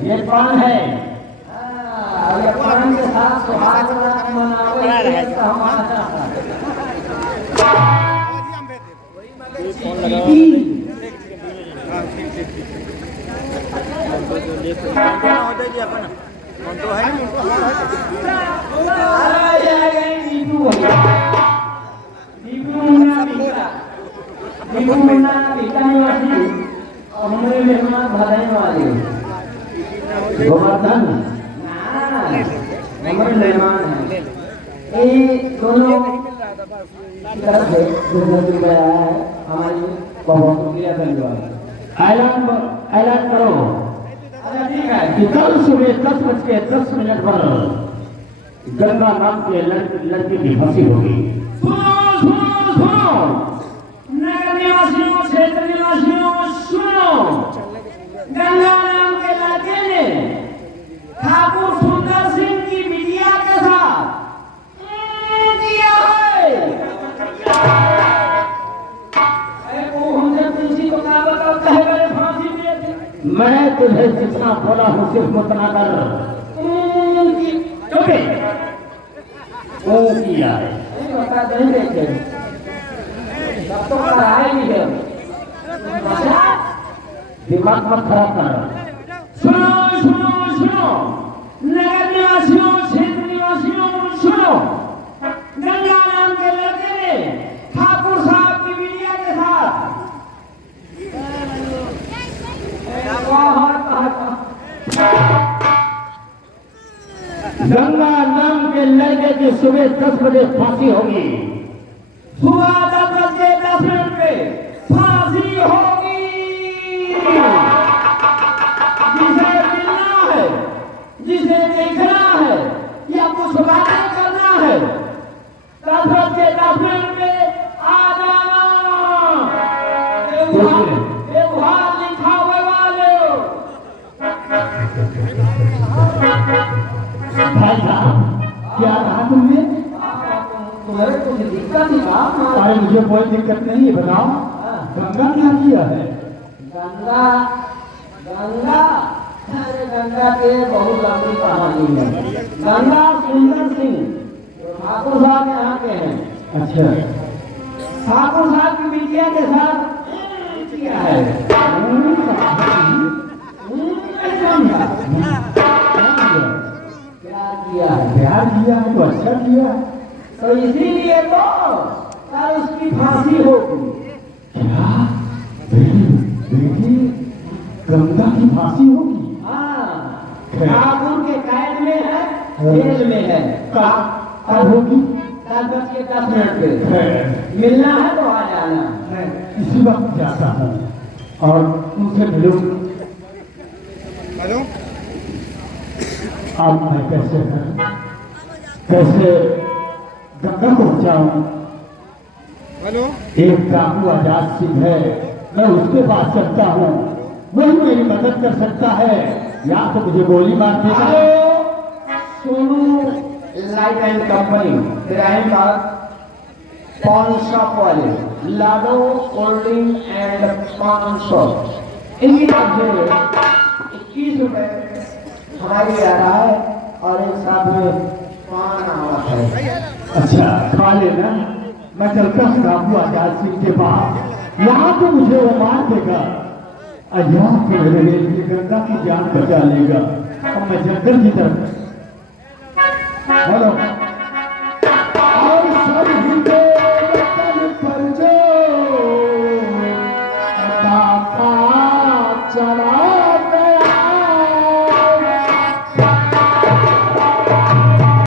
ये पान है। ये पान के साथ सुहाग रात मनाओ, ये तो हमारा हमारे मेहमान भरने वाले गोवर्धन हमारे मेहमान हैं। ये दोनों तरफ है हमारी बहुत ऐलान करो। अच्छा ठीक है कि कल सुबह 10:10 पर गंगा नाम के लड़की की फांसी होगी। सुनो नगर निवासियों, क्षेत्र निवासियों, सुनो। गंगा नाम के लड़के ने ठाकुर सुंदर सिंह की बिटिया के साथ किया है। वो हमने तुलसी को कहा बताओ कहे गए फांसी दिए थे। मैं तुझे जितना बोला हूँ सिर्फ उतना कर। चुपे वो किया है बता देंगे सब तो कराएंगे है। दिमाग मत खराब कर। सुनो सुनो सुनो नगर निवासियों, क्षेत्र निवासियों, सुनो। गंगा नाम के लड़के ने ठाकुर साहब की बिटिया के साथ गंगा नाम के लड़के की सुबह 10 बजे फांसी होगी। सुबह 10:10 पे फांसी होगी। जिसे मिलना है, जिसे देखना है या कुछ बातें करना है 10:10 पे आ जाना। देवहार लिखा हुआ वाले भाई साहब क्या कहा तुमने? तुम्हारे कुछ दिक्कत नहीं था? अरे मुझे कोई दिक्कत नहीं है, बताओ गंगा क्या किया है? गंगा गंगा अरे गंगा के बहुत लंबी कहानी है। गंगा सुंदर सिंह ठाकुर साहब यहाँ के हैं। अच्छा ठाकुर साहब की बिटिया के साथ किया है। प्यार किया है तो अच्छा किया तो इसीलिए तो कल उसकी फांसी होगी। क्या बेटी गंगा की फांसी होगी? हाँ ठाकुर के कैद में है, जेल में है। कब होगी? 10:10 पे मिलना है तो आ जाना। मैं इसी वक्त जाता हूँ और उनसे मिलूँ। अब मैं कैसे गंगा को बचाऊं? एक डाकू आजाद सिंह है, मैं उसके पास चलता हूँ, वही मेरी मदद कर सकता है या तो मुझे गोली मार देगा। Sonu light and company crime पान शॉप वाले लाडो कोल्डिंग एंड पान शॉप, इनकी तरफ से 21 रुपए हमारी आ रहा है और एक साथ में पान आ रहा है। अच्छा खा लेना, मैं चलता हूँ डाकू आजाद सिंह के पास। यहाँ तो मुझे वो मार देगा और यहाँ तो मेरे लिए गंगा की जान बचा लेगा। अब मैं जंगल की तरफ। हेलो